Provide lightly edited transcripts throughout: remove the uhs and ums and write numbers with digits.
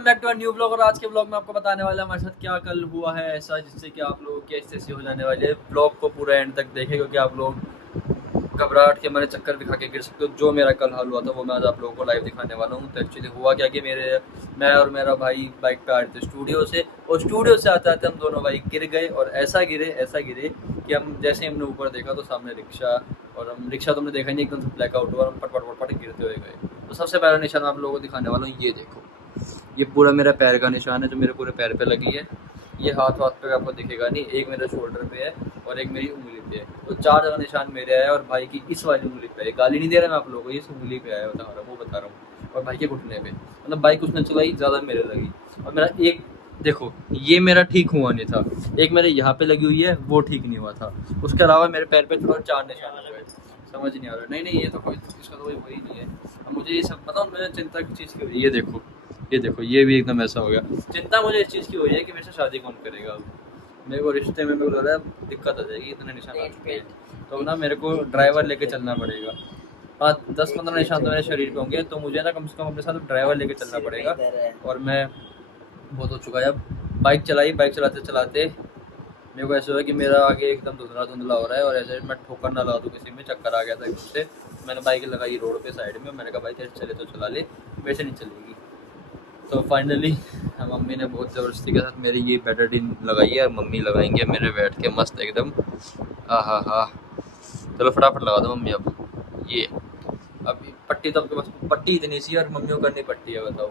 Welcome back to a new blog. और आज के ब्लॉग में आपको बताने वाला हमारे साथ क्या कल हुआ है ऐसा जिससे कि आप लोग कैसे ऐसे हो जाने वाले। ब्लॉग को पूरा एंड तक देखें क्योंकि आप लोग घबराहट के हमारे चक्कर भी खा के गिर सकते हो। जो मेरा कल हाल हुआ था वो मैं आज आप लोगों को लाइव दिखाने वाला हूँ। तो एक्चुअली हुआ क्या कि मैं और मेरा भाई बाइक पे आ रहे थे स्टूडियो से, और स्टूडियो से आते आते हम दोनों बाइक गिर गए। और ऐसा गिरे कि हम जैसे हमने ऊपर देखा तो सामने रिक्शा, और हम रिक्शा तो हमने देखा नहीं, एकदम से ब्लैक आउट हुआ और हम पट गिरते हुए गए। तो सबसे पहला निशान आप लोगों को दिखाने वाला हूँ। ये देखो, ये पूरा मेरा पैर का निशान है जो मेरे पूरे पैर पे लगी है। ये हाथ पे आपको दिखेगा नहीं, एक मेरे शोल्डर पे है और एक मेरी उंगली पे है। तो 4 जगह निशान मेरे आया और भाई की इस वाली उंगली पे है। गाली नहीं दे रहा मैं आप लोगों को, इस उंगली पे आया बता रहा हूँ, वो बता रहा हूँ। और भाई के घुटने पे, मतलब बाइक उसने चलाई ज़्यादा मेरे लगी। और मेरा एक देखो, ये मेरा ठीक हुआ नहीं था, एक मेरे यहाँ पे लगी हुई है वो ठीक नहीं हुआ था। उसके अलावा मेरे पैर पे थोड़ा 4 निशान हो गए। समझ नहीं आ रहा। नहीं, ये तो कोई इसका तो वही नहीं है। अब मुझे ये सब पता, मुझे चिंता की चीज़ की हुई है। ये देखो, ये भी एकदम ऐसा हो गया। चिंता मुझे इस चीज़ की हुई है कि मेरे से शादी कौन करेगा। अब मेरे को रिश्ते में मेरे को लग रहा है दिक्कत आ जाएगी, इतने निशान आ चुके हैं। तो ना मेरे को ड्राइवर लेके चलना पड़ेगा। 5-10-15 निशान तो मेरे शरीर पे होंगे, तो मुझे ना कम से कम अपने साथ ड्राइवर लेके चलना पड़ेगा। और मैं बहुत हो चुका है अब। बाइक चलाते चलाते मेरे को ऐसा हुआ कि मेरा आगे एकदम धुंधला हो रहा है, और ऐसे मैं ठोकर ना लगा दूँ किसी में, चक्कर आ गया था एकदम से। मैंने बाइक लगाई रोड पे साइड में, मैंने कहा भाई तेरे चले तो चला ले, वैसे नहीं चलेगी। तो फाइनली मम्मी ने बहुत ज़बरदस्ती के साथ मेरी ये बेटाडीन लगाई है, और मम्मी लगाएंगे मेरे बैठ के मस्त एकदम। हा, चलो फटाफट लगा दो मम्मी। अब ये अभी पट्टी तो आपके पास पट्टी इतनी सी और मम्मी को करनी पट्टी है, बताओ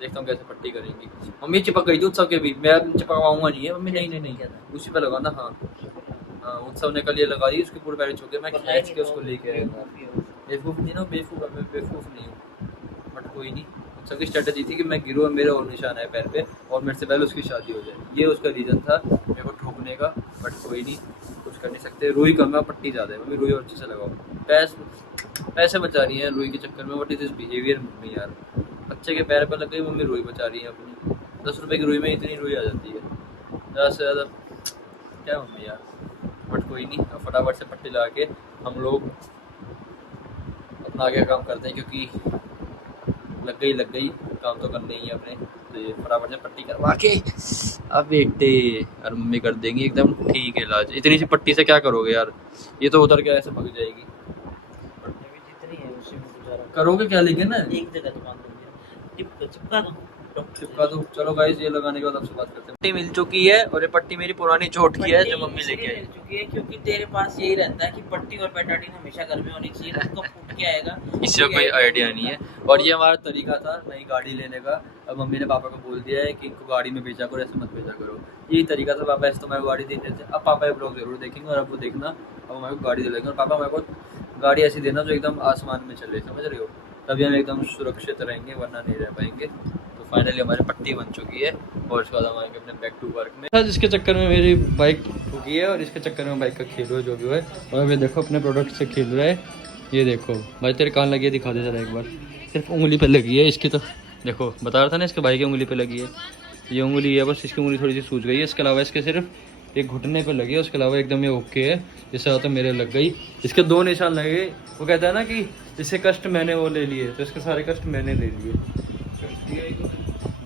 देखता हूँ कैसे पट्टी करेंगी। मम्मी चिपक गई थी उत्सव के भी, मैं चिपकवाऊंगा नहीं है मम्मी। नहीं उसी पे लगाना। हाँ, उत्सव ने कल ये लगा दी, उसके पूरे पैर छू के मैं खींच के उसको लेके आया। बेवकूफ़ नहीं ना, बेवकूफ़ नहीं हूँ, बट कोई नहीं। उत्सव की स्ट्रेटजी थी कि मैं गिरूँ और मेरे और निशान है पैर पे, और मेरे से पहले उसकी शादी हो जाए। ये उसका रीज़न था मेरे को ठोकने का, बट कोई नहीं, कुछ कर नहीं सकते। रुई कम है, पट्टी ज़्यादा है। मम्मी रुई और अच्छे से लगाओ। पैसे बचा रही है रुई के चक्कर में, but is this behaviour mummy यार। बच्चे के पैर पर लग गई, मम्मी रुई बचा रही है अपनी। 10 रुपए की रुई में इतनी रुई आ जाती है, ज़्यादा से ज़्यादा क्या मम्मी यार। बट कोई नहीं, अब फटाफट से पट्टी लगा के हम लोग अपना आगे काम करते हैं, क्योंकि लग गई काम तो करने ही है अपने। तो ये फटाफट से पट्टी करवा के अब बेटे और मम्मी कर देंगी एकदम ठीक है इलाज। इतनी सी पट्टी से क्या करोगे यार, ये तो उतर के ऐसे भग जाएगी। जितनी है उसी में गुजारा करोगे क्या लेकिन ना, एक जगह तो बांध दोगे, चिपका दो। चलो गाइस, ये लगाने के बाद आपसे बात करते हैं। पट्टी मिल चुकी है, और ये पट्टी मेरी पुरानी चोट की है जो मम्मी लेके आई। मिल चुकी है, क्योंकि तेरे पास यही रहता है कि पट्टी और बेटाडीन हमेशा घर में होनी चाहिए, तो फूट के आएगा। इससे कोई आइडिया नहीं है। और ये हमारा तरीका था नई गाड़ी लेने का। अब मम्मी ने पापा को बोल दिया है कि इनको गाड़ी में भेजा करो, ऐसे मत भेजा करो। यही तरीका था पापा, ऐसे तो मेरे को गाड़ी देने थे। अब पापा ये ब्लॉग जरूर देखेंगे, और अब वो देखना, अब हमारे को गाड़ी दिलाएंगे। और पापा हमारे को गाड़ी ऐसी देना जो एकदम आसमान में चले, समझ रहे हो, तभी हम एकदम सुरक्षित रहेंगे, वरना नहीं रह पाएंगे। तो फाइनली हमारी पट्टी बन चुकी है, और उसके बाद हम आएंगे अपने बैक टू वर्क में। जिसके चक्कर में मेरी बाइक ठुकी है, और इसके चक्कर में बाइक का खेल रहा है जो भी है। और अभी देखो अपने प्रोडक्ट से खेल रहा है। ये देखो भाई, तेरे कान लगी है, दिखा दे जरा एक बार। सिर्फ उंगली पे लगी है इसकी, तो देखो बता रहा था ना, इसके भाई की उंगली पे लगी है। ये उंगली है बस, इसकी उंगली थोड़ी सी सूज गई है। इसके अलावा इसके सिर्फ एक घुटने पे लगी है, उसके अलावा एकदम ये ओके है। इससे ज़्यादा मेरे लग गई। इसके 2 निशान लगे। वो कहता है ना कि जिससे कष्ट मैंने वो ले लिए, तो इसके सारे कष्ट मैंने ले लिए,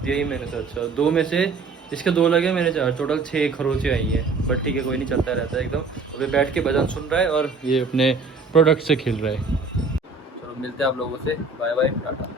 दिया ही मैंने। तो अच्छा, 2 में से इसके 2 लगे, मेरे 4, टोटल 6 खरोचे आई हैं। बट ठीक है, कोई नहीं, चलता रहता है एकदम। अभी बैठ के भजन सुन रहा है और ये अपने प्रोडक्ट से खेल रहा है। चलो मिलते हैं आप लोगों से, बाय बाय, टाटा।